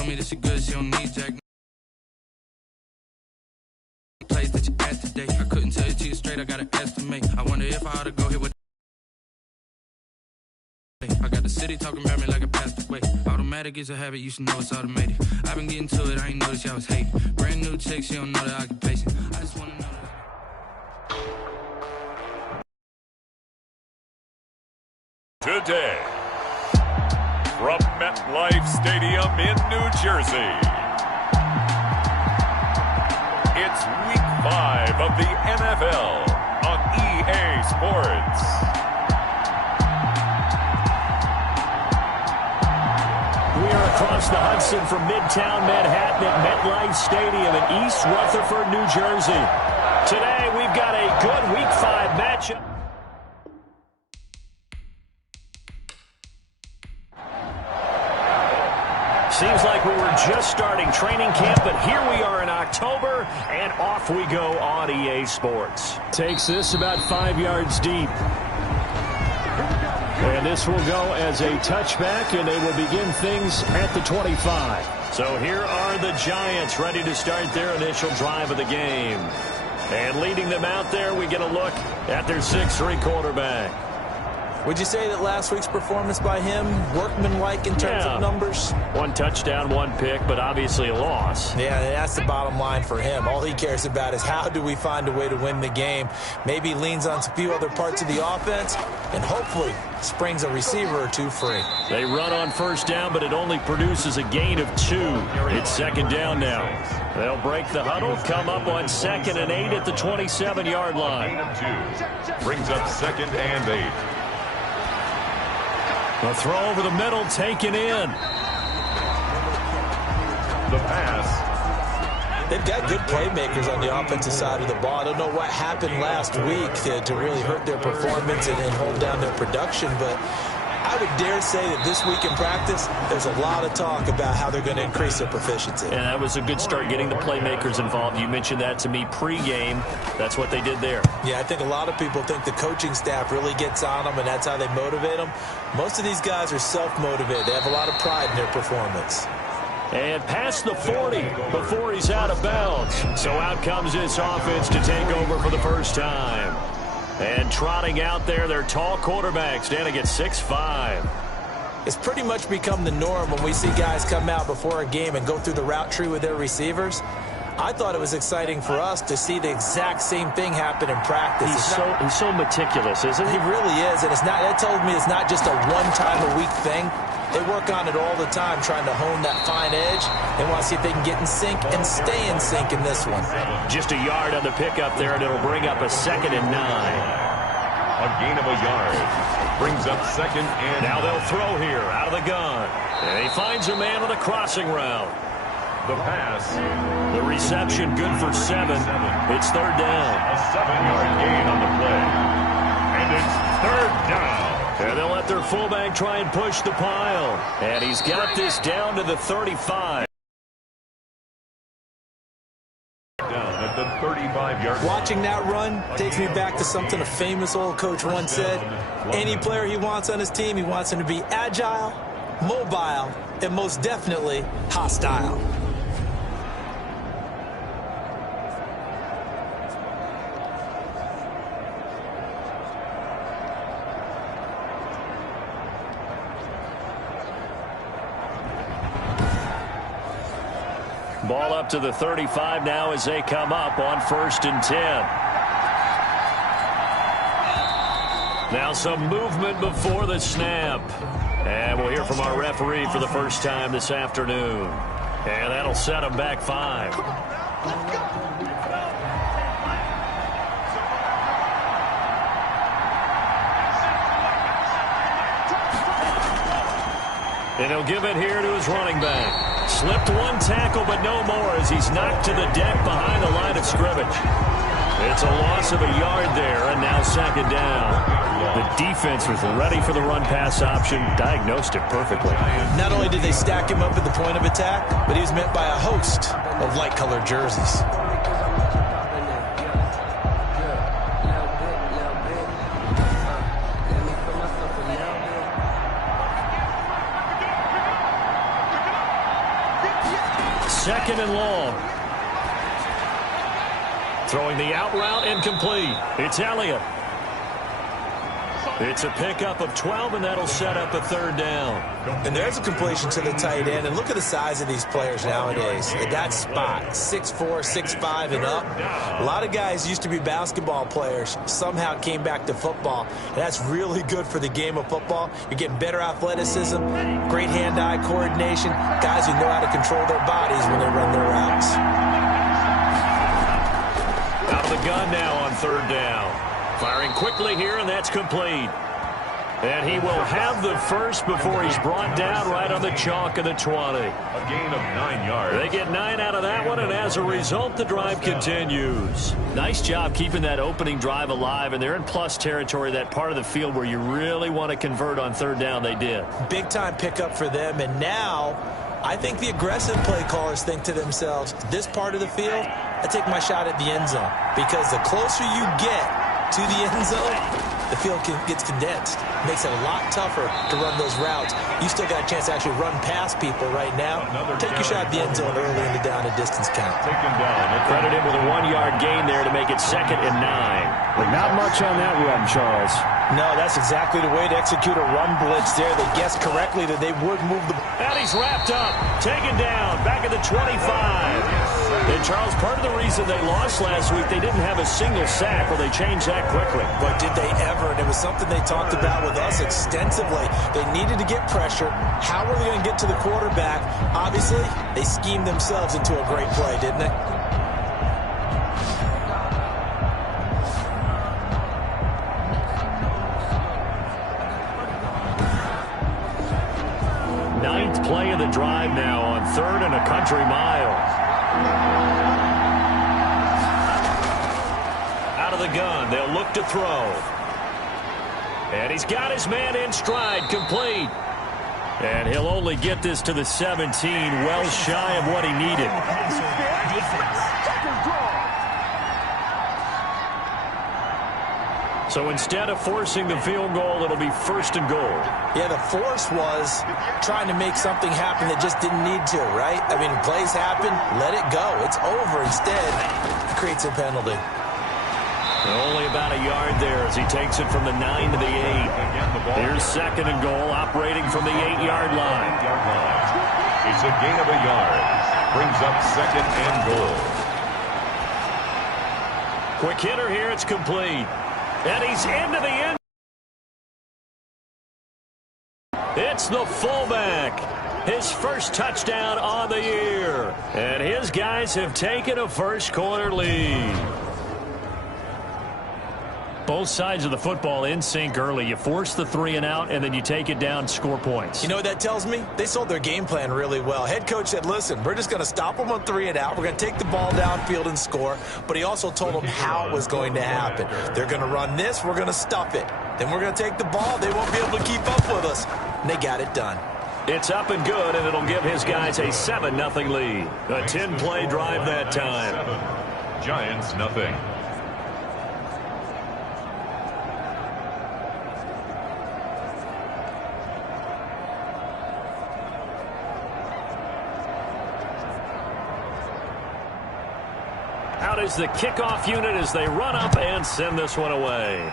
told me that she good, she don't need Jack. Place that you at today. I couldn't tell you to you straight, I gotta estimate. I wonder if I ought to go here with. I got the city talking about me like a passed away. Automatic is a habit, you should know it's automated. I've been getting to it, I ain't noticed y'all was hating. Brand new chick, she don't know the occupation. I just wanna know that. Today, from MetLife Stadium in New Jersey, it's Week 5 of the NFL on EA Sports. We are across the Hudson from Midtown Manhattan at MetLife Stadium in East Rutherford, New Jersey. Today, we've got a good Week 5 matchup. Seems like we were just starting training camp, but here we are in October, and off we go on EA Sports. Takes this about 5 yards deep. And this will go as a touchback, and they will begin things at the 25. So here are the Giants ready to start their initial drive of the game. And leading them out there, we get a look at their 6'3" quarterback. Would you say that last week's performance by him, workmanlike in terms of numbers? 1 touchdown, 1 pick, but obviously a loss. Yeah, that's the bottom line for him. All he cares about is how do we find a way to win the game. Maybe leans on a few other parts of the offense, and hopefully springs a receiver or two free. They run on first down, but it only produces a gain of 2. It's second down now. They'll break the huddle, come up on 2nd and 8 at the 27-yard line. Gain of 2. Brings up 2nd and 8. The throw over the middle, taken in. The pass. They've got good playmakers on the offensive side of the ball. I don't know what happened last week to really hurt their performance and hold down their production, but I would dare say that this week in practice, there's a lot of talk about how they're going to increase their proficiency. And that was a good start getting the playmakers involved. You mentioned that to me pregame. That's what they did there. Yeah, I think a lot of people think the coaching staff really gets on them, and that's how they motivate them. Most of these guys are self-motivated. They have a lot of pride in their performance. And past the 40 before he's out of bounds. So out comes this offense to take over for the first time. And trotting out there, their tall quarterback standing at 6'5". It's pretty much become the norm when we see guys come out before a game and go through the route tree with their receivers. I thought it was exciting for us to see the exact same thing happen in practice. He's so meticulous, isn't he? He really is, and that tells me it's not just a one-time-a-week thing. They work on it all the time, trying to hone that fine edge. They want to see if they can get in sync and stay in sync in this one. Just a yard on the pickup there, and it'll bring up a 2nd and 9. A gain of a yard. Brings up 2nd and... Now they'll throw here out of the gun. And he finds a man on a crossing route. The pass. The reception good for 7. It's 3rd down. A 7-yard gain on the play. And it's 3rd down. And they'll let their fullback try and push the pile. And he's got this down to the 35. Down at the 35-yard. Watching that run takes me back to something a famous old coach once said. Any player he wants on his team, he wants him to be agile, mobile, and most definitely hostile. Ball up to the 35 now as they come up on 1st and 10. Now some movement before the snap. And we'll hear from our referee for the first time this afternoon. And that'll set them back 5. And he'll give it here to his running back. Slipped 1 tackle, but no more as he's knocked to the deck behind the line of scrimmage. It's a loss of a yard there, and now 2nd down. The defense was ready for the run-pass option, diagnosed it perfectly. Not only did they stack him up at the point of attack, but he was met by a host of light-colored jerseys. Second and long. Throwing the out route incomplete. It's Elliott. It's a pickup of 12, and that'll set up a third down. And there's a completion to the tight end. And look at the size of these players nowadays. At that spot, 6'4", 6'5", and up. A lot of guys used to be basketball players, somehow came back to football. And that's really good for the game of football. You're getting better athleticism, great hand-eye coordination, guys who know how to control their bodies when they run their routes. Out of the gun now on third down. Firing quickly here, and that's complete. And he will have the first before he's brought down right on the chalk of the 20. A gain of 9 yards. They get 9 out of that one, and as a result, the drive continues. Nice job keeping that opening drive alive, and they're in plus territory, that part of the field where you really want to convert on third down. They did. Big-time pickup for them, and now I think the aggressive play callers think to themselves, this part of the field, I take my shot at the end zone, because the closer you get to the end zone, the field gets condensed. Makes it a lot tougher to run those routes. You still got a chance to actually run past people right now. Take your shot at the end zone early in the down and distance count. Taken down. Credit him with a 1-yard gain there to make it 2nd and 9. But not much on that run, Charles. No, that's exactly the way to execute a run blitz there. They guessed correctly that they would move the... And he's wrapped up, taken down, back at the 25. And Charles, part of the reason they lost last week, they didn't have a single sack. Well, they changed that quickly. But did they ever? And it was something they talked about with us extensively. They needed to get pressure. How were they going to get to the quarterback? Obviously, they schemed themselves into a great play, didn't they? Ninth play of the drive now on 3rd and a country mile. Out of the gun, they'll look to throw. And he's got his man in stride, complete. And he'll only get this to the 17, well shy of what he needed. So instead of forcing the field goal, it'll be 1st and goal. Yeah, the force was trying to make something happen that just didn't need to, right? I mean, plays happen, let it go. It's over. Instead, it creates a penalty. Only about a yard there as he takes it from the 9 to the 8. Here's 2nd and goal, operating from the 8-yard line. It's a gain of a yard. Brings up 2nd and goal. Quick hitter here, it's complete. And he's into the end. It's the fullback. His first touchdown on the year. And his guys have taken a first-quarter lead. Both sides of the football in sync early. You force the 3 and out, and then you take it down, score points. You know what that tells me? They sold their game plan really well. Head coach said, listen, we're just going to stop them on 3 and out. We're going to take the ball downfield and score. But he also told them how it was going to happen. They're going to run this. We're going to stuff it. Then we're going to take the ball. They won't be able to keep up with us. And they got it done. It's up and good, and it'll give his guys a 7-0 lead. A 10-play drive that time. 7, Giants nothing. Out is the kickoff unit as they run up and send this one away.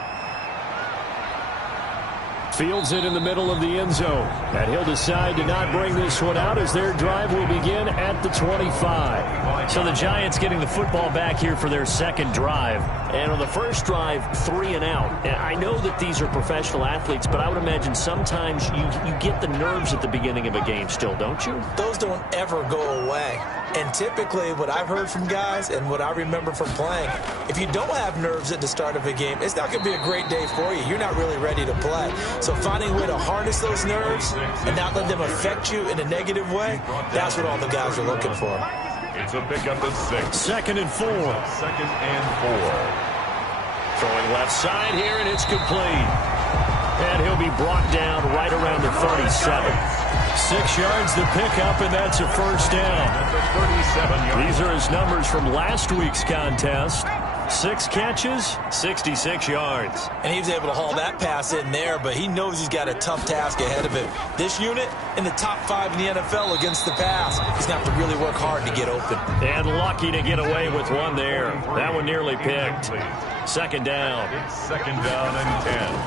Fields it in the middle of the end zone. And he'll decide to not bring this one out as their drive will begin at the 25. So the Giants getting the football back here for their 2nd drive. And on the first drive, 3 and out. And I know that these are professional athletes, but I would imagine sometimes you get the nerves at the beginning of a game still, don't you? Those don't ever go away. And typically what I've heard from guys and what I remember from playing, if you don't have nerves at the start of a game, it's not going to be a great day for you. You're not really ready to play. So finding a way to harness those nerves and not let them affect you in a negative way, that's what all the guys are looking for. It's a pickup of 6. 2nd and 4. 2nd and 4. Throwing left side here, and it's complete. And he'll be brought down right around the 37. 6 yards to pick up, and that's a first down. 37 yards. These are his numbers from last week's contest. 6 catches, 66 yards. And he was able to haul that pass in there, but he knows he's got a tough task ahead of him. This unit in the top 5 in the NFL against the pass. He's going to have to really work hard to get open. And lucky to get away with one there. That one nearly picked. Second down. It's second down and 10.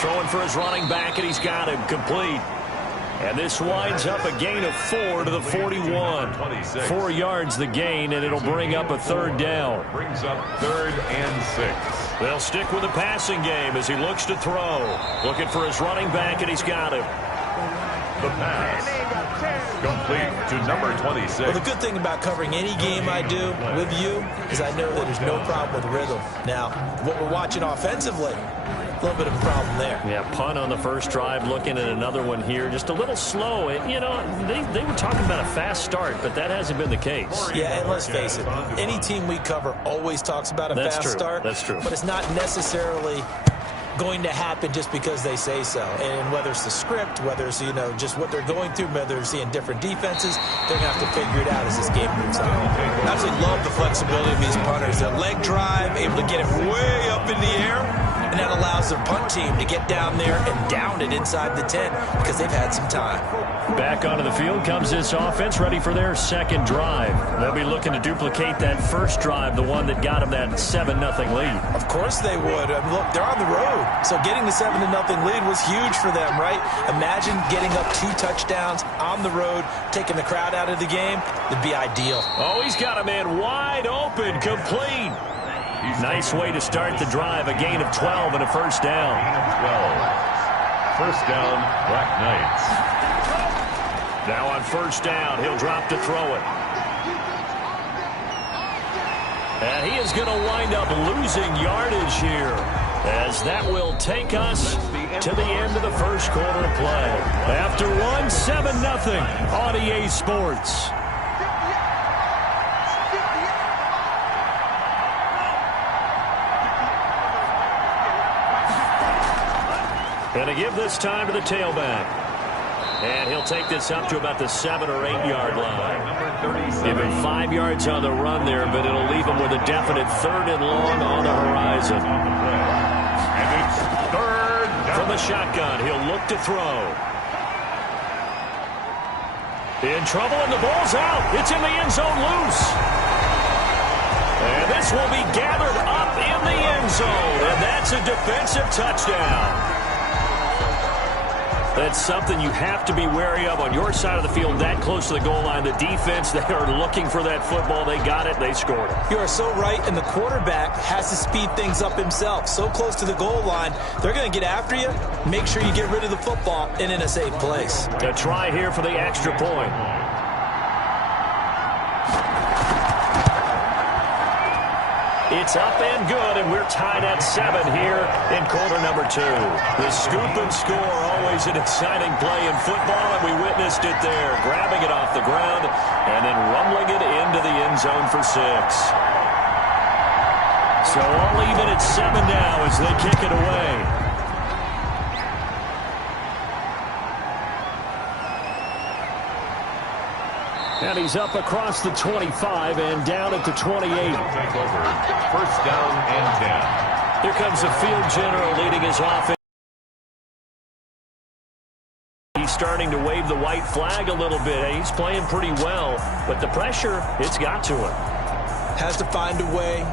Throwing for his running back, and he's got him complete. And this winds up a gain of 4 to the 41. 4 yards the gain, and it'll bring up a third down. Brings up 3rd and 6. They'll stick with the passing game as he looks to throw. Looking for his running back, and he's got him. The pass. Complete to number 26. Well, the good thing about covering any game I do with you is I know that there's no problem with rhythm. Now, what we're watching offensively, a little bit of a problem there. Yeah, punt on the first drive, looking at another one here. Just a little slow. You know, they were talking about a fast start, but that hasn't been the case. Yeah, and let's face it, any team we cover always talks about a fast start. That's true. But it's not necessarily going to happen just because they say so. And whether it's the script, whether it's, you know, just what they're going through, whether they're seeing different defenses, they're going to have to figure it out as this game moves on. I absolutely love the flexibility of these punters. Their leg drive, able to get it way up in the air, and that allows their punt team to get down there and down it inside the 10 because they've had some time. Back onto the field comes this offense, ready for their second drive. They'll be looking to duplicate that first drive, the one that got them that 7-0 lead. Of course they would. I mean, look, they're on the road, so getting the 7-0 lead was huge for them, right? Imagine getting up 2 touchdowns on the road, taking the crowd out of the game. It'd be ideal. Oh, he's got a man wide open, complete. Nice way to start the drive. A gain of 12 and a first down. Gain of 12. First down, Black Knights. Now on first down, he'll drop to throw it. And he is going to wind up losing yardage here, as that will take us to the end of the first quarter of play. After one, 7-0 on EA Sports. And to give this time to the tailback. And he'll take this up to about the 7 or 8 yard line. Give him 5 yards on the run there, but it'll leave him with a definite 3rd and long on the horizon. And it's 3rd down. From the shotgun, he'll look to throw. In trouble, and the ball's out. It's in the end zone loose. And this will be gathered up in the end zone, and that's a defensive touchdown. That's something you have to be wary of on your side of the field, that close to the goal line. The defense, they are looking for that football. They got it. They scored it. You are so right, and the quarterback has to speed things up himself. So close to the goal line, they're going to get after you. Make sure you get rid of the football and in a safe place. A try here for the extra point. It's up and good, and we're tied at 7 here in quarter number 2. The scoop and score, always an exciting play in football, and we witnessed it there, grabbing it off the ground and then rumbling it into the end zone for 6. So all even at 7 now as they kick it away. And he's up across the 25 and down at the 28. Take over. First down and 10. Here comes the field general leading his offense. He's starting to wave the white flag a little bit. He's playing pretty well, but the pressure, it's got to him. Has to find a way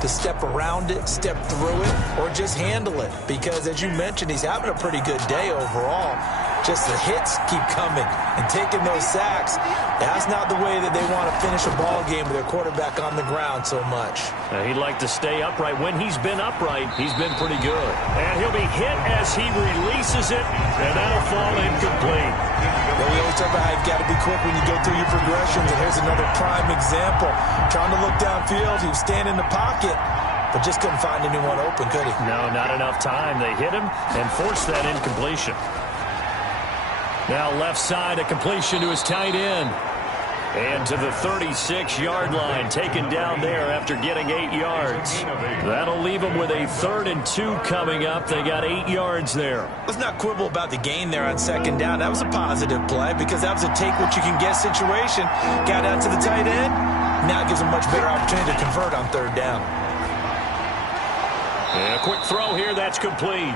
to step around it, step through it, or just handle it. Because, as you mentioned, he's having a pretty good day overall. Just the hits keep coming and taking those sacks. That's not the way that they want to finish a ball game with their quarterback on the ground so much. He'd like to stay upright. When he's been upright, he's been pretty good. And he'll be hit as he releases it, and that'll fall incomplete. Well, we always talk about how you've got to be quick when you go through your progressions, and here's another prime example. Trying to look downfield, he was standing in the pocket, but just couldn't find anyone open, could he? No, not enough time. They hit him and forced that incompletion. Now left side, a completion to his tight end. And to the 36-yard line, taken down there after getting 8 yards. That'll leave him with a 3rd and 2 coming up. They got 8 yards there. Let's not quibble about the gain there on second down. That was a positive play because that was a take-what-you-can-get situation. Got out to the tight end, Now it gives him much better opportunity to convert on third down. And a quick throw here, that's complete.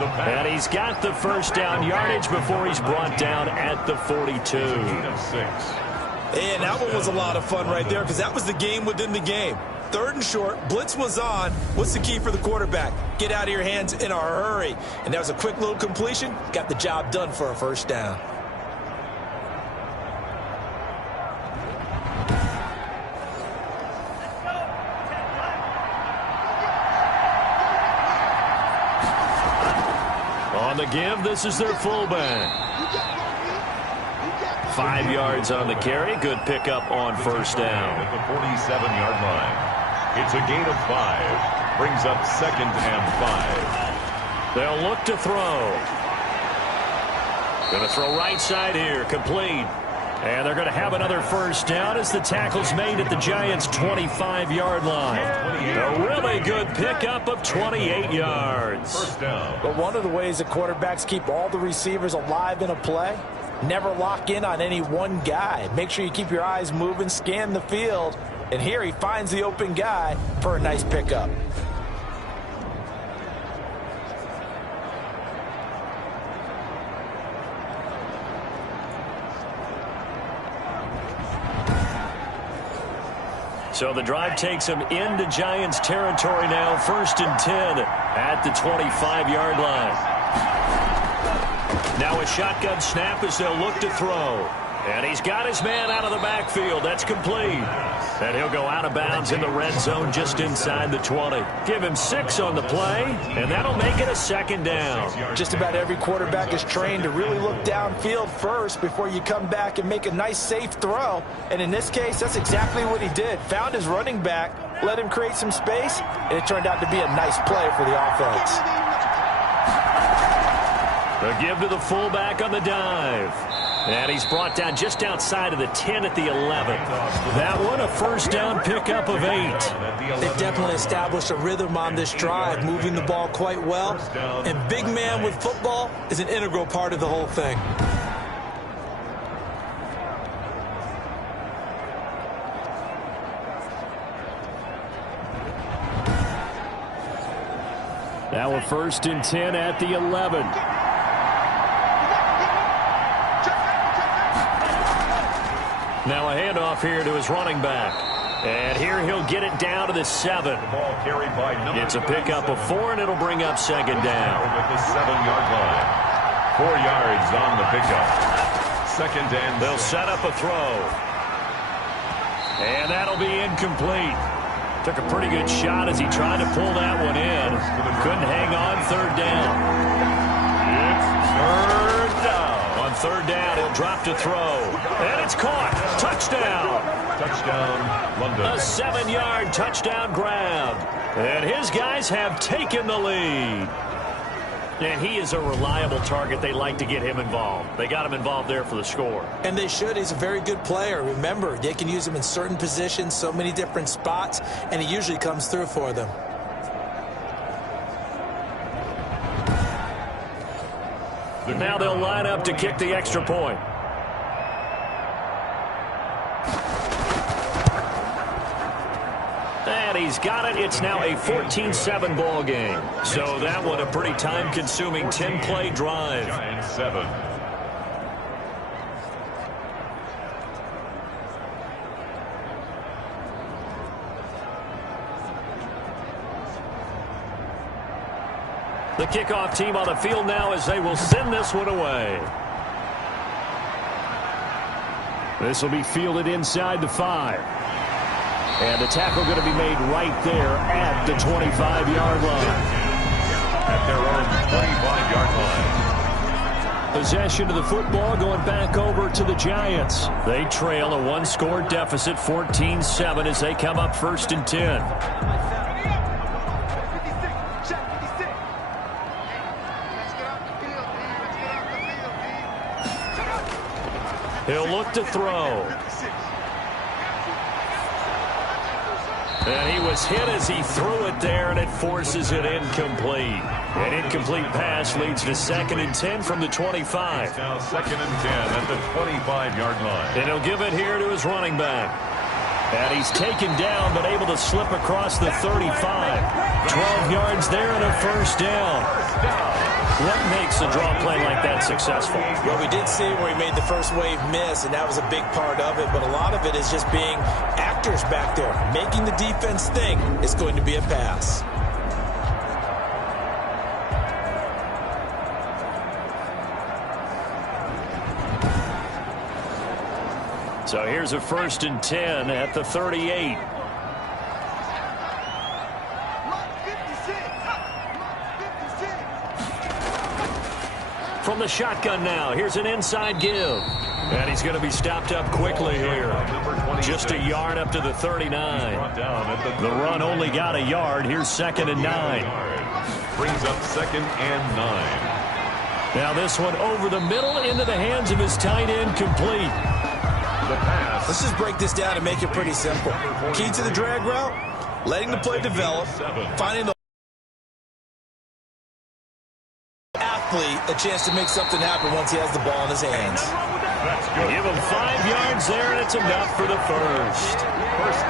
And he's got the first down yardage before he's brought down at the 42. And that one was a lot of fun right there because that was the game within the game. Third and short, blitz was on. What's the key for the quarterback? Get out of your hands in a hurry. And that was a quick little completion. Got the job done for a first down. On the give, this is their fullback. 5 yards on the carry. Good pickup on first down. At the 47-yard line. It's a gain of 5. Brings up 2nd and 5. They'll look to throw. Going to throw right side here. Complete. And they're going to have another first down as the tackle's made at the Giants' 25-yard line. A really good pickup of 28 yards. First down. But one of the ways that quarterbacks keep all the receivers alive in a play, never lock in on any one guy. Make sure you keep your eyes moving, scan the field. And here he finds the open guy for a nice pickup. So the drive takes him into Giants territory now. 1st and 10 at the 25-yard line. Now a shotgun snap as they'll look to throw. And he's got his man out of the backfield. That's complete. And he'll go out of bounds in the red zone just inside the 20. Give him 6 on the play, and that'll make it a 2nd down. Just about every quarterback is trained to really look downfield first before you come back and make a nice, safe throw. And in this case, that's exactly what he did. Found his running back, let him create some space, and it turned out to be a nice play for the offense. The give to the fullback on the dive. And he's brought down just outside of the 10 at the 11. That one, a first down pickup of 8. They've definitely established a rhythm on this drive, moving the ball quite well. And big man with football is an integral part of the whole thing. Now a 1st and 10 at the 11. Now a handoff here to his running back. And here he'll get it down to the 7. Ball carried by It's a pickup of 4, and it'll bring up 2nd down. At the 7-yard line. 4 yards on the pickup. 2nd and They'll set up a throw. And that'll be incomplete. Took a pretty good shot as he tried to pull that one in. Couldn't hang on 3rd down. It's 3rd down. On 3rd down, he'll drop to throw. And it's caught. Touchdown. Touchdown, London. A 7-yard touchdown grab. And his guys have taken the lead. And he is a reliable target. They like to get him involved. They got him involved there for the score. And they should. He's a very good player. Remember, they can use him in certain positions, so many different spots, and he usually comes through for them. Now they'll line up to kick the extra point. And he's got it. It's now a 14-7 ball game. So that one a pretty time-consuming 10-play drive. Giants 7. The kickoff team on the field now as they will send this one away. This will be fielded inside the 5. And the tackle going to be made right there at the 25-yard line. At their own 25-yard line. Possession of the football going back over to the Giants. They trail a 1-score deficit, 14-7, as they come up 1st and 10. He'll look to throw. And he was hit as he threw it there, and it forces it incomplete. An incomplete pass leads to 2nd and 10 from the 25. Now 2nd and 10 at the 25-yard line. And he'll give it here to his running back. And he's taken down, but able to slip across the 35. 12 yards there and a first down. What makes a draw play like that successful? Well, we did see where he made the first wave miss, and that was a big part of it. But a lot of it is just being actors back there. Making the defense think it's going to be a pass. So here's a 1st and 10 at the 38. From the shotgun now, here's an inside give. And he's going to be stopped up quickly here. Just a yard up to the 39. The run only got a yard. Here's 2nd and 9. Brings up 2nd and 9. Now this one over the middle into the hands of his tight end, complete. The pass. Let's just break this down and make it pretty simple. Key to the drag route, letting the play develop, finding the athlete a chance to make something happen once he has the ball in his hands. Give him 5 yards there, and it's enough for the first.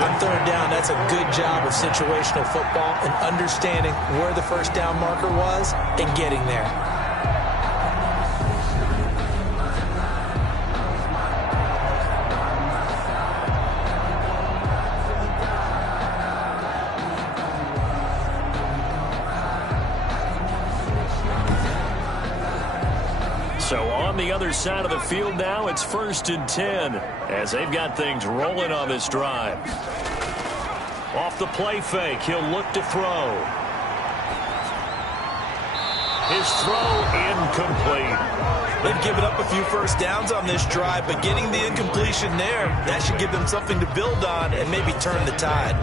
On 3rd down, that's a good job of situational football and understanding where the first down marker was and getting there. So on the other side of the field now, it's 1st and 10 as they've got things rolling on this drive. Off the play fake, he'll look to throw. His throw incomplete. They've given up a few first downs on this drive, but getting the incompletion there, that should give them something to build on and maybe turn the tide.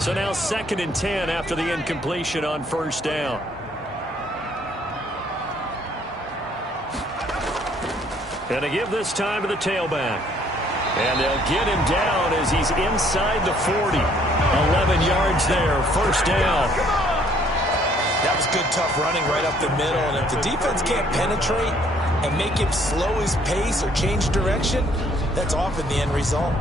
So now 2nd and 10 after the incompletion on 1st down. And to give this time to the tailback. And they'll get him down as he's inside the 40. 11 yards there, 1st down. That was good, tough running right up the middle. And if the defense can't penetrate and make him slow his pace or change direction, that's often the end result.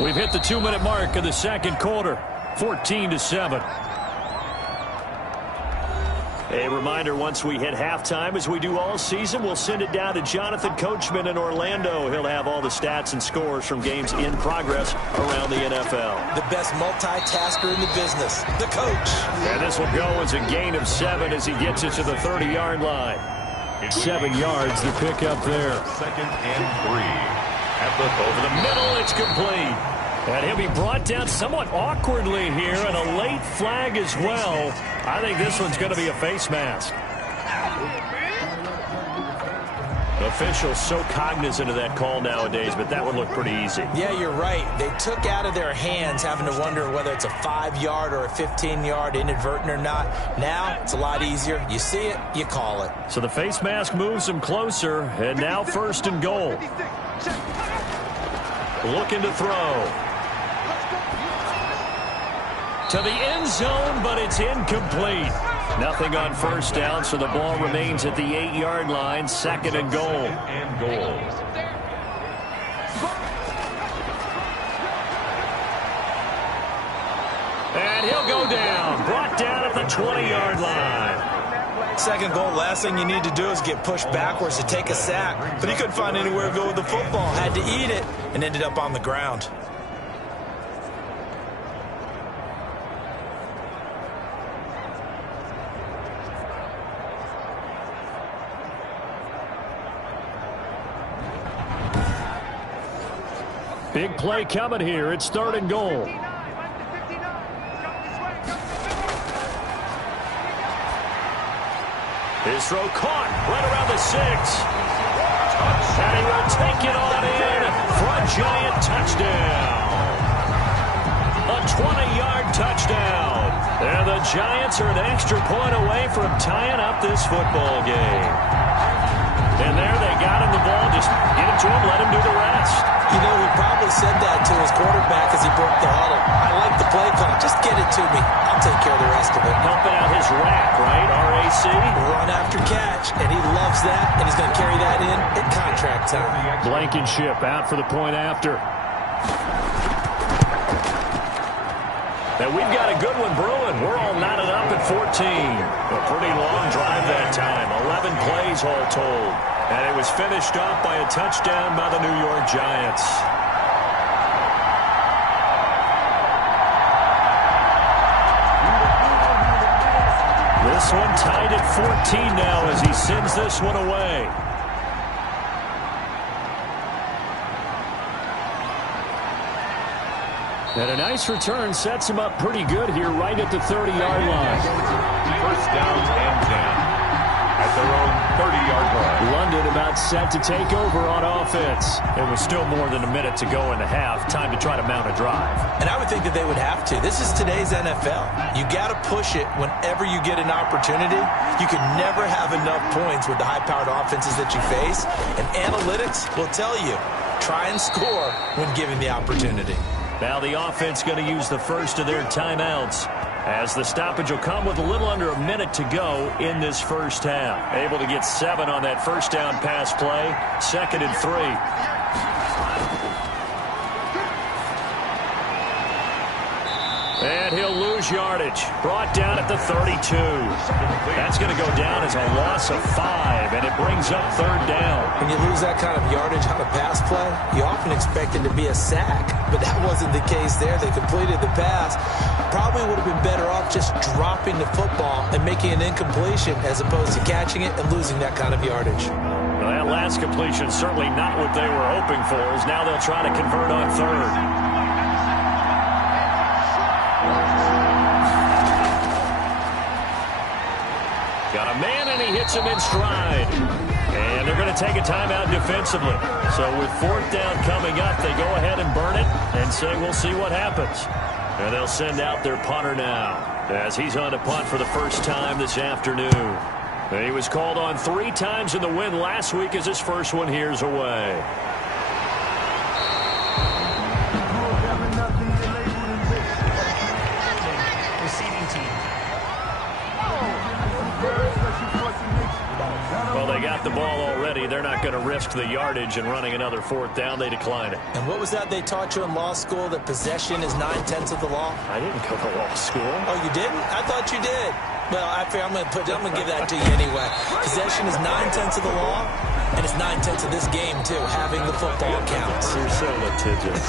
We've hit the 2-minute mark of the 2nd quarter, 14-7. A reminder, once we hit halftime, as we do all season, we'll send it down to Jonathan Coachman in Orlando. He'll have all the stats and scores from games in progress around the NFL. The best multitasker in the business, the coach. And this will go as a gain of 7 as he gets it to the 30-yard line. 7 yards to pick up there. 2nd and 3. Over the middle, it's complete. And he'll be brought down somewhat awkwardly here, and a late flag as well. I think this one's going to be a face mask. Officials so cognizant of that call nowadays, but that would look pretty easy. Yeah, you're right. They took out of their hands having to wonder whether it's a 5-yard or a 15-yard inadvertent or not. Now, it's a lot easier. You see it, you call it. So the face mask moves him closer, and now 1st and goal. Looking to throw. To the end zone, but it's incomplete. Nothing on 1st down, so the ball remains at the 8-yard line. 2nd and goal. And he'll go down. Brought down at the 20-yard line. 2nd goal, last thing you need to do is get pushed backwards to take a sack. But he couldn't find anywhere to go with the football. Had to eat it and ended up on the ground. Big play coming here. It's 3rd and goal. His throw caught right around the 6. And he will take it on in for a giant touchdown. A 20-yard touchdown. And the Giants are an extra point away from tying up this football game. And there they got him the ball. Just get it to him, let him do the rest. You know, we probably said that to his quarterback as he broke the huddle. I like the play call. Just get it to me. I'll take care of the rest of it. Helping out his rack, right? RAC. Run after catch, and he loves that, and he's going to carry that in at contract time. Blankenship out for the point after. And we've got a good one brewing. We're all knotted up at 14. A pretty long drive that time. 11 plays all told. And it was finished off by a touchdown by the New York Giants. This one tied at 14 now as he sends this one away. And a nice return sets him up pretty good here right at the 30-yard line. First down and 10 at their own 30-yard line. London about set to take over on offense. It was still more than a minute to go in the half. Time to try to mount a drive. And I would think that they would have to. This is today's NFL. You got to push it whenever you get an opportunity. You can never have enough points with the high-powered offenses that you face. And analytics will tell you, try and score when given the opportunity. Now the offense going to use the first of their timeouts, as the stoppage will come with a little under a minute to go in this first half. Able to get 7 on that first down pass play. 2nd and 3. And he'll lose yardage. Brought down at the 32. That's going to go down as a loss of 5, and it brings up 3rd down. When you lose that kind of yardage on a pass play, you often expect it to be a sack, but that wasn't the case there. They completed the pass. Probably would have been better off just dropping the football and making an incompletion as opposed to catching it and losing that kind of yardage. Well, that last completion certainly not what they were hoping for, as now they'll try to convert on 3rd. Got a man, and he hits him in stride. And they're going to take a timeout defensively. So with 4th down coming up, they go ahead and burn it and say, we'll see what happens. And they'll send out their punter now, as he's on to punt for the first time this afternoon. He was called on 3 times in the win last week, as his first one here's away. Well, they got the ball already. They're not going to risk the yardage and running another 4th down. They decline it. And what was that they taught you in law school, that possession is 9/10 of the law? I didn't go to law school. Oh, you didn't? I thought you did. Well, I'm going to give that to you anyway. Possession is 9/10 of the law, and it's 9/10 of this game, too. Having the football counts. You're so litigious.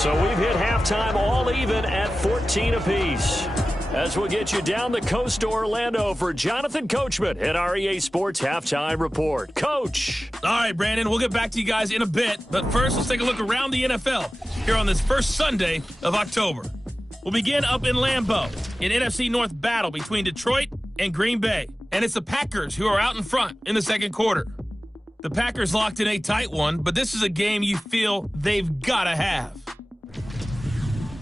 So we've hit halftime all even at 14 apiece. As we'll get you down the coast to Orlando for Jonathan Coachman at our EA Sports Halftime Report. Coach! All right, Brandon, we'll get back to you guys in a bit. But first, let's take a look around the NFL here on this first Sunday of October. We'll begin up in Lambeau, an NFC North battle between Detroit and Green Bay. And it's the Packers who are out in front in the second quarter. The Packers locked in a tight one, but this is a game you feel they've got to have.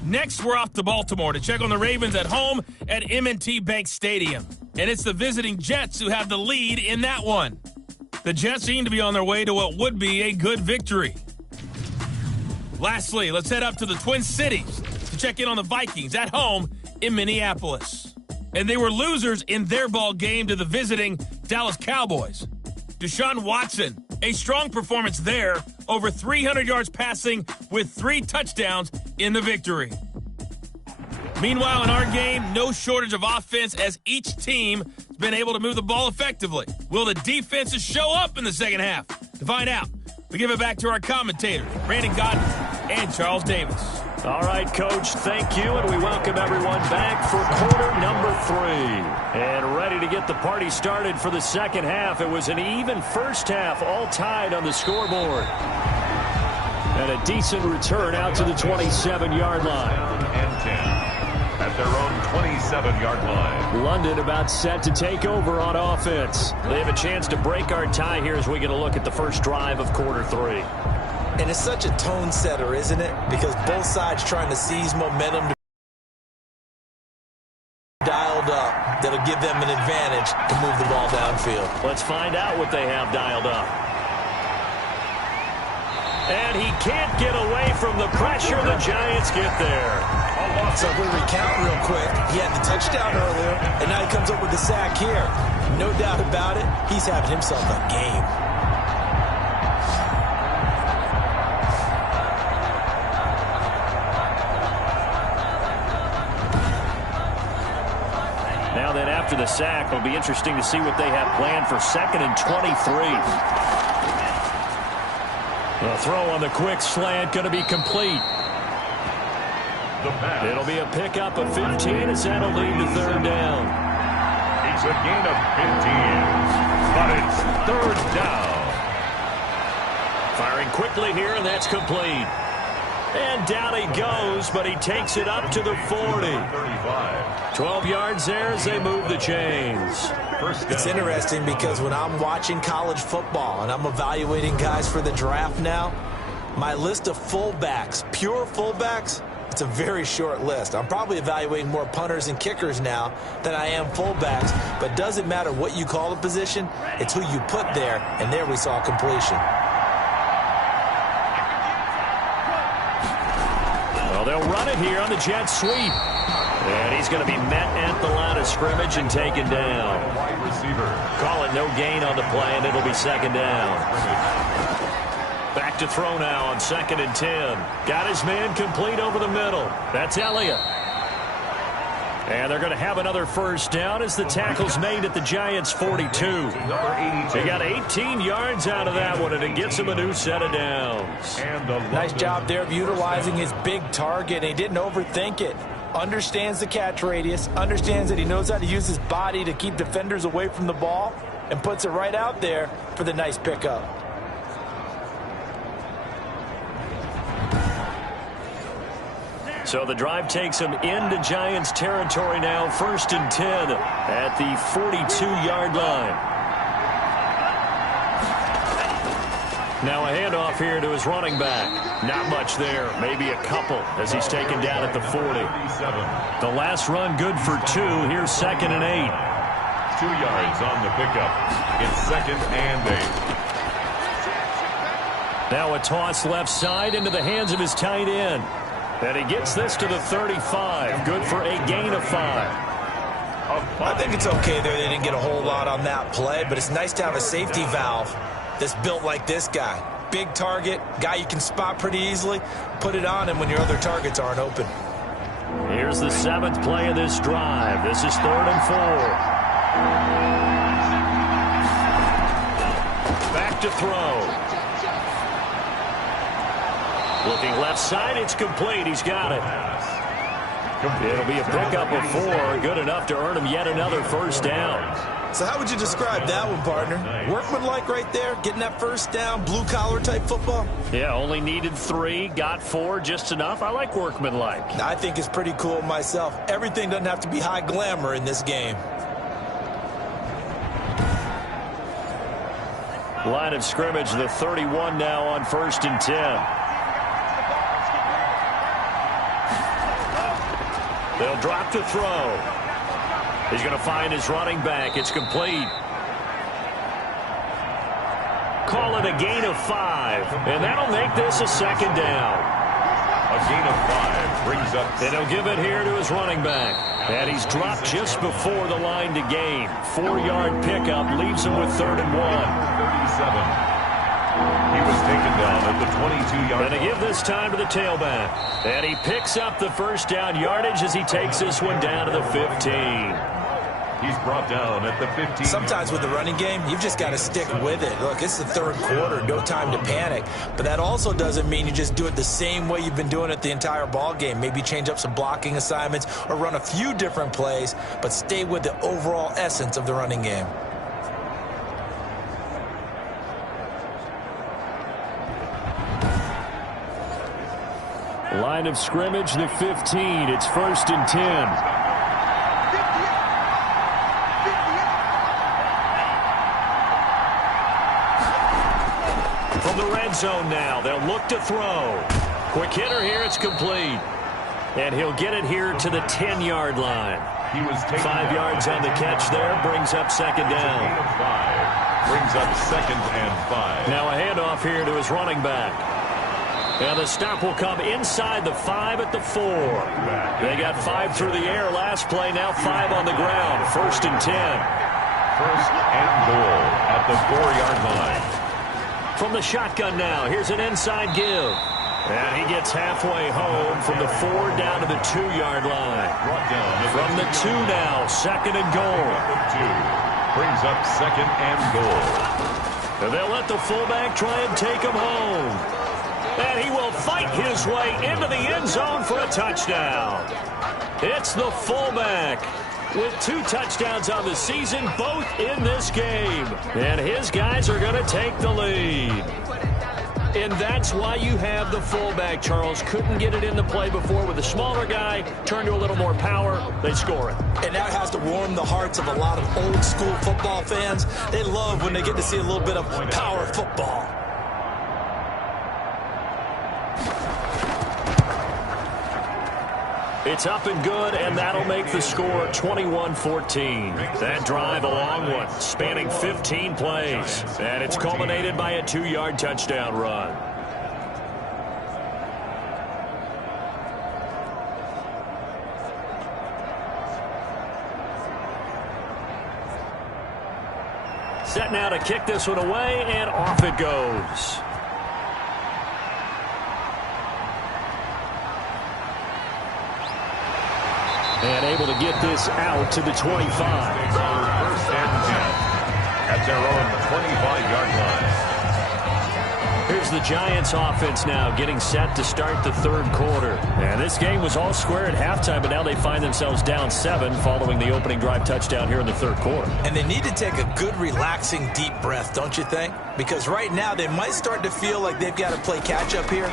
Next, we're off to Baltimore to check on the Ravens at home at M&T Bank Stadium. And it's the visiting Jets who have the lead in that one. The Jets seem to be on their way to what would be a good victory. Lastly, let's head up to the Twin Cities to check in on the Vikings at home in Minneapolis. And they were losers in their ball game to the visiting Dallas Cowboys. Deshaun Watson, a strong performance there, over 300 yards passing with 3 touchdowns in the victory. Meanwhile, in our game, no shortage of offense as each team has been able to move the ball effectively. Will the defenses show up in the second half? To find out, we give it back to our commentators, Brandon Godden and Charles Davis. All right, Coach, thank you, and we welcome everyone back for quarter number 3. And ready to get the party started for the second half. It was an even first half, all tied on the scoreboard. And a decent return out to the 27-yard line. And 10 at their own 27-yard line. London about set to take over on offense. They have a chance to break our tie here as we get a look at the first drive of quarter 3. And it's such a tone setter, isn't it? Because both sides trying to seize momentum to dialed up that'll give them an advantage to move the ball downfield. Let's find out what they have dialed up. And he can't get away from the pressure. The Giants get there. So if we recount real quick, he had the touchdown earlier, and now he comes up with the sack here. No doubt about it, he's having himself a game. Now then, after the sack, it'll be interesting to see what they have planned for 2nd and 23. The throw on the quick slant going to be complete. It'll be a pickup of 15 as that'll lead to 3rd down. It's a gain of 15, but it's 3rd down. Firing quickly here, and that's complete. And down he goes, but he takes it up to the 40. 12 yards there as they move the chains. It's interesting because when I'm watching college football and I'm evaluating guys for the draft now, my list of fullbacks, pure fullbacks, it's a very short list. I'm probably evaluating more punters and kickers now than I am fullbacks, but it doesn't matter what you call the position, it's who you put there, and there we saw completion. Well, they'll run it here on the jet sweep. And he's going to be met at the line of scrimmage and taken down. Call it no gain on the play, and it'll be 2nd down. Back to throw now on 2nd and 10. Got his man complete over the middle. That's Elliott. And they're going to have another 1st down as the tackle's made at the Giants' 42. They got 18 yards out of that one, and it gets him a new set of downs. Nice job there of utilizing his big target. He didn't overthink it. Understands the catch radius, understands that he knows how to use his body to keep defenders away from the ball, and puts it right out there for the nice pickup. So the drive takes him into Giants territory now, 1st and 10 at the 42-yard line. Now a handoff here to his running back. Not much there, maybe a couple as he's taken down at the 40. The last run good for 2. Here's 2nd and 8. 2 yards on the pickup. It's 2nd and 8. Now a toss left side into the hands of his tight end. And he gets this to the 35. Good for a gain of 5. I think it's okay there. They didn't get a whole lot on that play, but it's nice to have a safety valve that's built like this guy. Big target, guy you can spot pretty easily. Put it on him when your other targets aren't open. Here's the 7th play of this drive. This is 3rd and 4. Back to throw. Looking left side, it's complete. He's got it. It'll be a pickup of 4. Good enough to earn him yet another 1st down. So how would you describe that one, partner? Workmanlike right there, getting that 1st down, blue-collar type football? Yeah, only needed 3, got 4, just enough. I like workmanlike. I think it's pretty cool myself. Everything doesn't have to be high glamour in this game. Line of scrimmage, the 31 now on 1st and 10. They'll drop to throw. He's going to find his running back. It's complete. Call it a gain of 5. And that'll make this a 2nd down. A gain of 5 brings up. And he'll give it here to his running back. And he's dropped just before the line to gain. 4-yard pickup leaves him with 3rd and 1. 37. He was taken down at the 22-yard line. Going to give this time to the tailback. And he picks up the 1st down yardage as he takes this one down to the 15. He's brought down at the 15. Sometimes with the running game, you've just got to stick with it. Look, it's the 3rd quarter, no time to panic. But that also doesn't mean you just do it the same way you've been doing it the entire ball game. Maybe change up some blocking assignments or run a few different plays, but stay with the overall essence of the running game. Line of scrimmage, the 15. It's 1st and 10. From the red zone now, they'll look to throw. Quick hitter here, it's complete. And he'll get it here to the 10-yard line. He was 5 yards on the catch there, brings up 2nd down. 5. Brings up 2nd and 5. Now a handoff here to his running back. And the stop will come inside the 5 at the 4. They got 5 through the air last play, now 5 on the ground. 1st and 10. 1st and goal at the 4-yard line. From the shotgun now, here's an inside give. And he gets halfway home from the 4 down to the 2-yard line. From the 2 now, 2nd and goal. 2 brings up 2nd and goal. And they'll let the fullback try and take him home. And he will fight his way into the end zone for a touchdown. It's the fullback with 2 touchdowns on the season, both in this game. And his guys are going to take the lead. And that's why you have the fullback, Charles. Couldn't get it in the play before with a smaller guy. Turn to a little more power. They score it. And that has to warm the hearts of a lot of old school football fans. They love when they get to see a little bit of power football. It's up and good, and that'll make the score 21-14. That drive a long one, spanning 15 plays. And it's culminated by a 2-yard touchdown run. Set now to kick this one away, and off it goes. And able to get this out to the 25. 1st and 10 at their own 25-yard line. Here's the Giants offense now getting set to start the 3rd quarter. And this game was all square at halftime, but now they find themselves down 7 following the opening drive touchdown here in the 3rd quarter. And they need to take a good, relaxing, deep breath, don't you think? Because right now they might start to feel like they've got to play catch-up here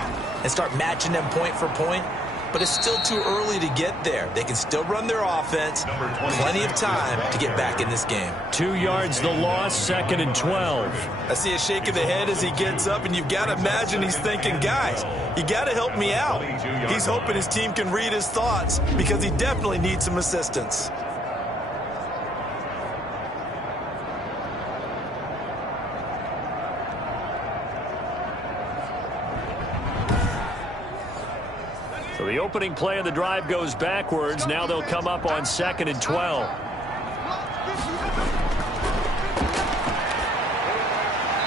and start matching them point for point. But it's still too early to get there. They can still run their offense. Plenty of time to get back in this game. 2 yards the loss, 2nd and 12. I see a shake of the head as he gets up, and you've got to imagine he's thinking, guys, you got to help me out. He's hoping his team can read his thoughts because he definitely needs some assistance. So the opening play of the drive goes backwards. Now they'll come up on 2nd and 12.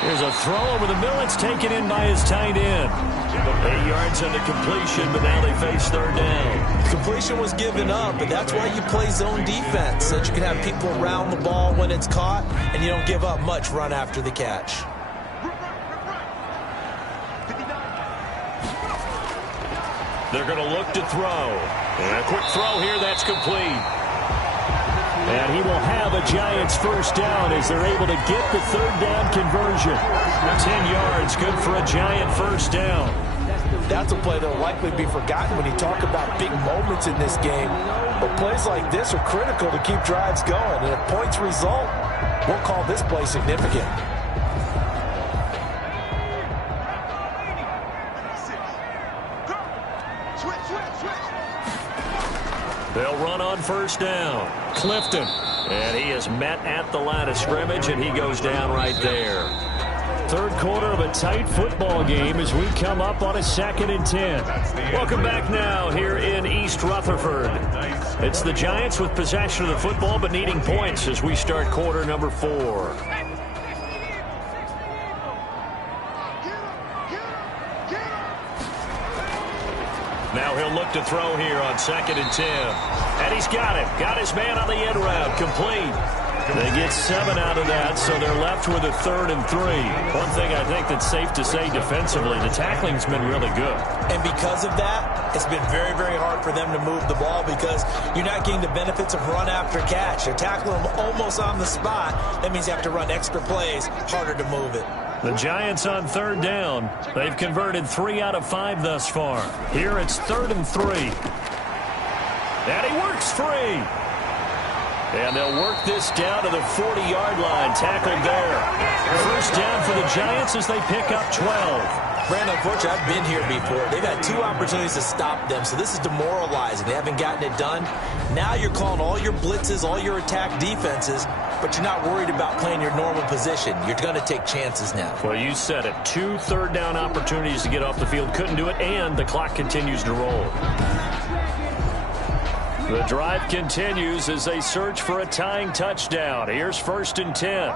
Here's a throw over the middle. It's taken in by his tight end. 8 yards on the completion, but now they face 3rd down. Completion was given up, but that's why you play zone defense, so that you can have people around the ball when it's caught, and you don't give up much run after the catch. They're going to look to throw. And a quick throw here, that's complete. And he will have a Giants 1st down as they're able to get the 3rd down conversion. 10 yards, good for a Giant 1st down. That's a play that will likely be forgotten when you talk about big moments in this game. But plays like this are critical to keep drives going. And if points result, we'll call this play significant. They'll run on 1st down. Clifton. And he is met at the line of scrimmage, and he goes down right there. 3rd quarter of a tight football game as we come up on a 2nd and 10. Welcome back now here in East Rutherford. It's the Giants with possession of the football but needing points as we start quarter number 4. Now he'll look to throw here on 2nd and 10. And he's got him. Got his man on the end route. Complete. They get 7 out of that, so they're left with a 3rd and 3. One thing I think that's safe to say defensively, the tackling's been really good. And because of that, it's been very, very hard for them to move the ball because you're not getting the benefits of run after catch. They're tackling them almost on the spot. That means you have to run extra plays, harder to move it. The Giants on 3rd down. They've converted 3 out of 5 thus far. Here it's 3rd and 3. And he works free. And they'll work this down to the 40-yard line. Tackled there. 1st down for the Giants as they pick up 12. Brandon, unfortunately, I've been here before. They've had 2 opportunities to stop them, so this is demoralizing. They haven't gotten it done. Now you're calling all your blitzes, all your attack defenses, but you're not worried about playing your normal position. You're going to take chances now. Well, you said it. 2 third-down opportunities to get off the field. Couldn't do it, and the clock continues to roll. The drive continues as they search for a tying touchdown. Here's 1st and 10.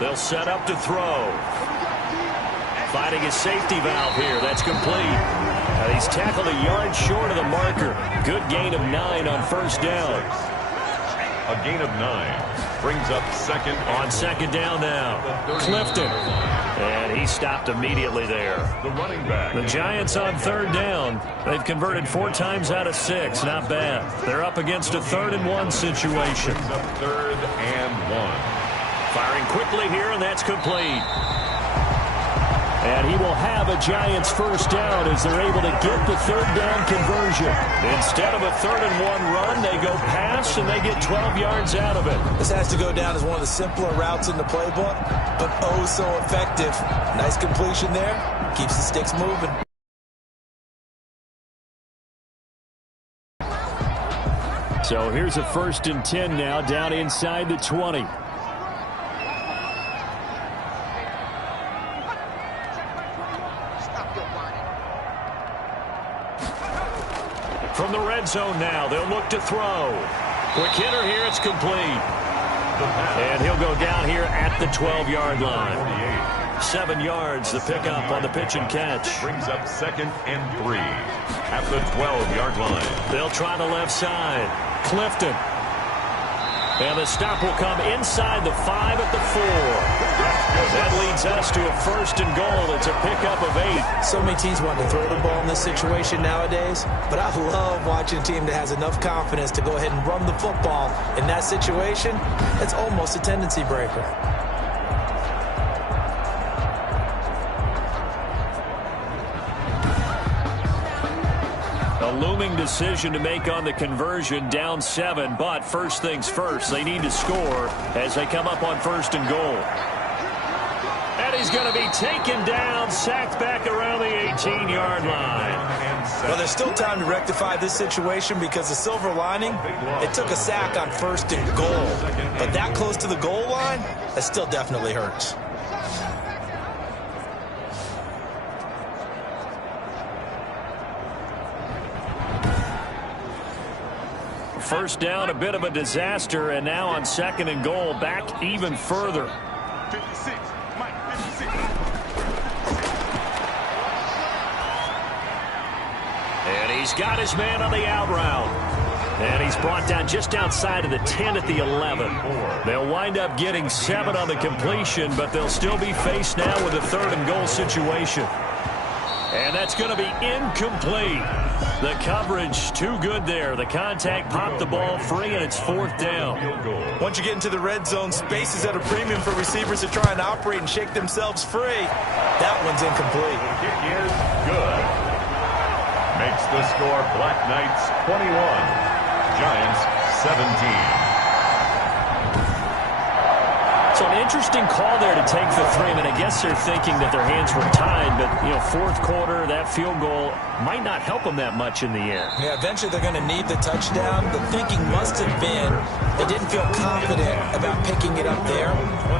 They'll set up to throw. Finding his safety valve here. That's complete. And he's tackled a yard short of the marker. Good gain of 9 on 1st down. A gain of 9 brings up 2nd. On 2nd down now. Clifton. And he stopped immediately there. The running back. The Giants on 3rd down. They've converted 4 times out of 6. Not bad. They're up against a 3rd and 1 situation. Brings up 3rd and 1. Firing quickly here, and that's complete. And he will have a Giants 1st down as they're able to get the 3rd down conversion. Instead of a 3rd and 1 run, they go pass, and they get 12 yards out of it. This has to go down as one of the simpler routes in the playbook, but oh so effective. Nice completion there. Keeps the sticks moving. So here's a 1st and 10 now, down inside the 20. From the red zone now, they'll look to throw. Quick hitter here, it's complete. And he'll go down here at the 12-yard line. 7 yards, the pickup on the pitch and catch. Brings up 2nd and 3 at the 12-yard line. They'll try the left side. Clifton. And the stop will come inside the 5 at the 4. That leads us to a 1st and goal. It's a pickup of 8. So many teams want to throw the ball in this situation nowadays, but I love watching a team that has enough confidence to go ahead and run the football. In that situation, it's almost a tendency breaker. A looming decision to make on the conversion, down 7, but first things first, they need to score as they come up on 1st and goal. And he's going to be taken down, sacked back around the 18-yard line. Well, there's still time to rectify this situation because the silver lining, it took a sack on 1st and goal. But that close to the goal line, that still definitely hurts. First down, a bit of a disaster, and now on 2nd and goal, back even further. 56, Mike, 56. And he's got his man on the out route. And he's brought down just outside of the 10 at the 11. They'll wind up getting 7 on the completion, but they'll still be faced now with a 3rd and goal situation. And that's going to be incomplete. The coverage too good there. The contact popped the ball free, and it's 4th down. Once you get into the red zone, space is at a premium for receivers to try and operate and shake themselves free. That one's incomplete. Kick is good. Makes the score Black Knights 21, Giants 17. So an interesting call there to take the 3. I mean, I guess they're thinking that their hands were tied, but, 4th quarter, that field goal might not help them that much in the end. Yeah, eventually they're going to need the touchdown. The thinking must have been they didn't feel confident about picking it up there,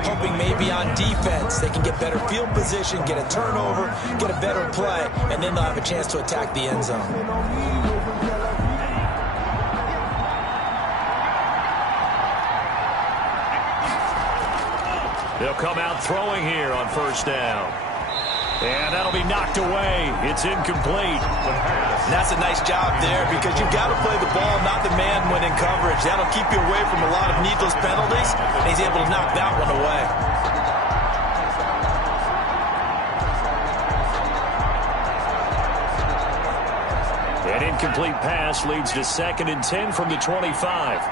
hoping maybe on defense they can get better field position, get a turnover, get a better play, and then they'll have a chance to attack the end zone. They'll come out throwing here on 1st down. And that'll be knocked away. It's incomplete. And that's a nice job there because you've got to play the ball, not the man when in coverage. That'll keep you away from a lot of needless penalties, and he's able to knock that one away. An incomplete pass leads to 2nd and 10 from the 25.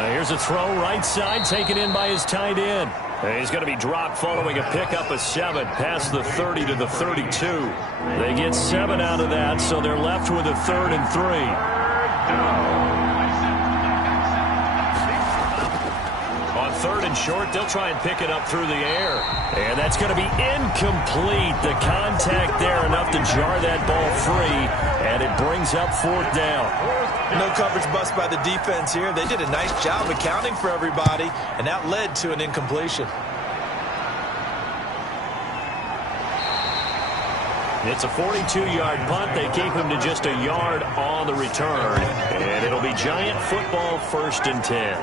Here's a throw right side, taken in by his tight end. He's going to be dropped following a pickup of 7 past the 30 to the 32. They get 7 out of that, so they're left with a 3rd and 3. On 3rd and short. They'll try and pick it up through the air. And that's going to be incomplete. The contact there enough to jar that ball free. And it brings up 4th down. No coverage bust by the defense here. They did a nice job accounting for everybody, and that led to an incompletion. It's a 42-yard punt. They keep him to just a yard on the return. And it'll be Giant football, 1st and 10.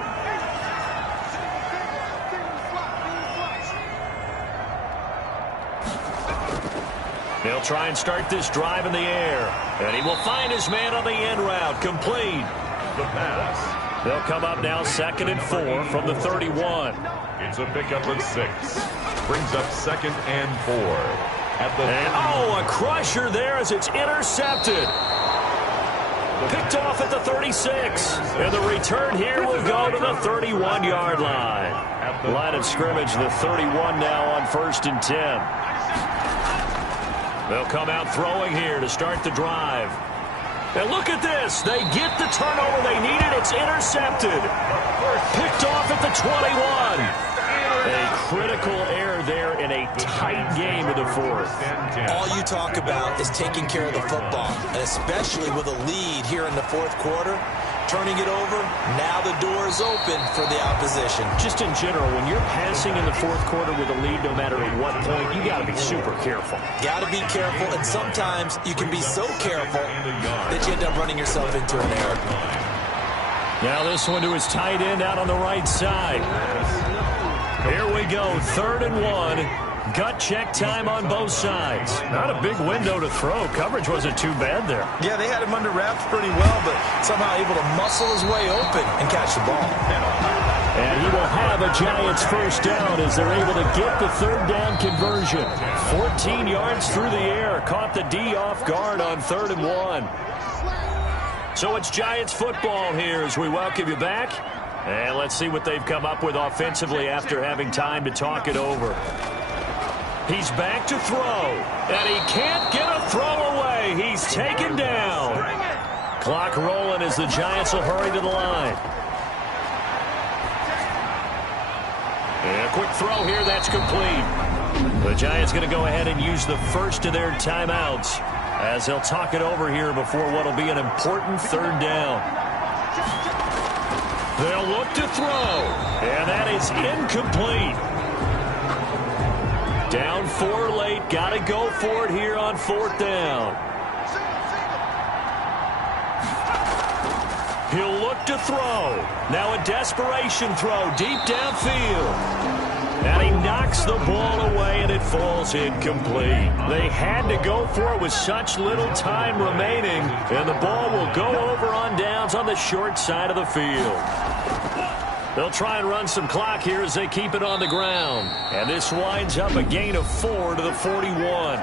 They'll try and start this drive in the air. And he will find his man on the end route. Complete. The pass. They'll come up now 2nd and 4 from the 31. It's a pickup of 6. Brings up 2nd and 4. A crusher there as it's intercepted. Picked off at the 36. And the return here will go to the 31-yard line. Line of scrimmage, the 31 now on 1st and 10. They'll come out throwing here to start the drive. And look at this. They get the turnover they needed. It's intercepted. Picked off at the 21. A critical error there in a tight game in the 4th. All you talk about is taking care of the football, and especially with a lead here in the 4th quarter, turning it over, now the door is open for the opposition. Just in general, when you're passing in the 4th quarter with a lead, no matter at what point, you got to be super careful. Got to be careful, and sometimes you can be so careful that you end up running yourself into an error. Now this one to his tight end out on the right side. Here we go, 3rd and 1. Gut check time on both sides. Not a big window to throw. Coverage wasn't too bad there. Yeah, they had him under wraps pretty well, but somehow able to muscle his way open and catch the ball. And he will have a Giants 1st down as they're able to get the 3rd down conversion. 14 yards through the air. Caught the D off guard on 3rd and 1. So it's Giants football here as we welcome you back. And let's see what they've come up with offensively after having time to talk it over. He's back to throw. And he can't get a throw away. He's taken down. Clock rolling as the Giants will hurry to the line. And a quick throw here. That's complete. The Giants going to go ahead and use the first of their timeouts as they'll talk it over here before what will be an important 3rd down. They'll look to throw, and that is incomplete. Down 4 late, got to go for it here on 4th down. He'll look to throw. Now a desperation throw deep downfield. And he knocks the ball away, and it falls incomplete. They had to go for it with such little time remaining, and the ball will go over on downs on the short side of the field. They'll try and run some clock here as they keep it on the ground. And this winds up a gain of 4 to the 41.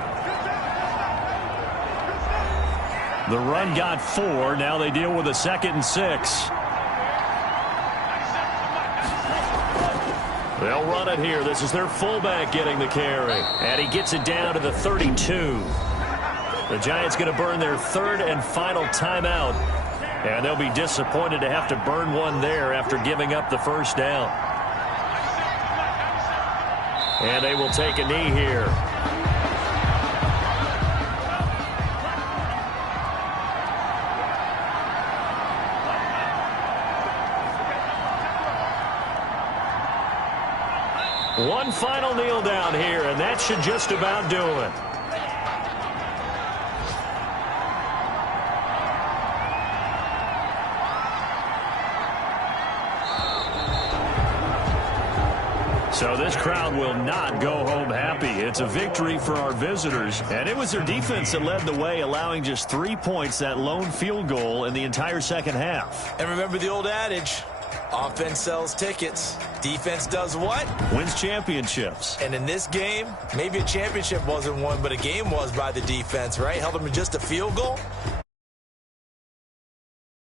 The run got 4. Now they deal with a 2nd and 6. They'll run it here. This is their fullback getting the carry. And he gets it down to the 32. The Giants going to burn their 3rd and final timeout. And they'll be disappointed to have to burn one there after giving up the 1st down. And they will take a knee here. One final kneel down here, and that should just about do it. So this crowd will not go home happy. It's a victory for our visitors, and it was their defense that led the way, allowing just 3 points, that lone field goal in the entire 2nd half. And remember the old adage, offense sells tickets. Defense does what? Wins championships. And in this game, maybe a championship wasn't won, but a game was by the defense, right? Held them to just a field goal.